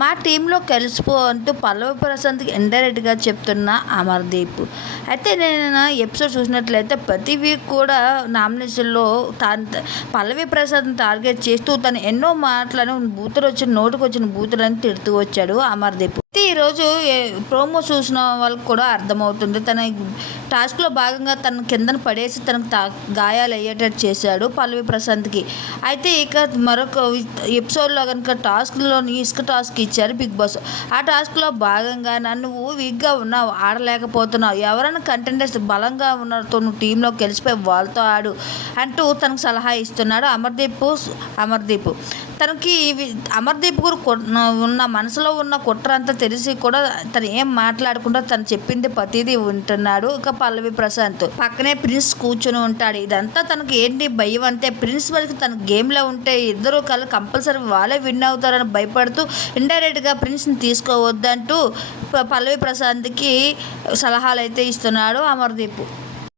మా టీంలో కలిసిపో అంటూ పల్లవి ప్రశాంత్కి ఇండైరెక్ట్గా చెప్తున్న అమర్దీప్. అయితే నేను ఎపిసోడ్ చూసినట్లయితే ప్రతి వీక్ కూడా నామినేషన్లో తాను పల్లవి ప్రసాద్ని టార్గెట్ చేస్తూ తను ఎన్నో మాటలను బూతులు వచ్చిన నోటికి వచ్చిన బూతులను తిడుతూ వచ్చాడు అమర్దీప్. ఈరోజు ప్రోమో చూసిన వాళ్ళకి కూడా అర్థమవుతుంది. తన టాస్క్లో భాగంగా తన కిందన పడేసి తనకు తా గాయాలు అయ్యేటట్టు చేశాడు పల్లవి ప్రశాంత్కి. అయితే ఇక మరొక ఎపిసోడ్లో కనుక టాస్క్లోని ఇసుక టాస్క్ ఇచ్చారు బిగ్ బాస్. ఆ టాస్క్లో భాగంగా నన్ను వీక్గా ఉన్నావు ఆడలేకపోతున్నావు ఎవరైనా కంటెండర్స్ బలంగా ఉన్నారో నువ్వు టీంలో గెలిచిపోయి వాళ్ళతో ఆడు అంటూ తనకు సలహా ఇస్తున్నాడు అమర్దీప్ అమర్దీప్. తనకి ఇవి అమర్దీప్ గురు ఉన్న మనసులో ఉన్న కుట్ర అంతా తెలిసి కూడా తను ఏం మాట్లాడకుండా తను చెప్పింది ప్రతిదీ ఉంటున్నాడు ఇక పల్లవి ప్రశాంత్ పక్కనే ప్రిన్స్ కూర్చొని ఉంటాడు. ఇదంతా తనకి ఏంటి భయం అంటే ప్రిన్స్ వరకు తన గేమ్లో ఉంటే ఇద్దరు కళ్ళు కంపల్సరీ వాళ్ళే విన్ అవుతారని భయపడుతూ ఇండైరెక్ట్గా ప్రిన్స్ని తీసుకోవద్దంటూ పల్లవి ప్రశాంత్కి సలహాలు అయితే ఇస్తున్నాడు అమర్దీప్.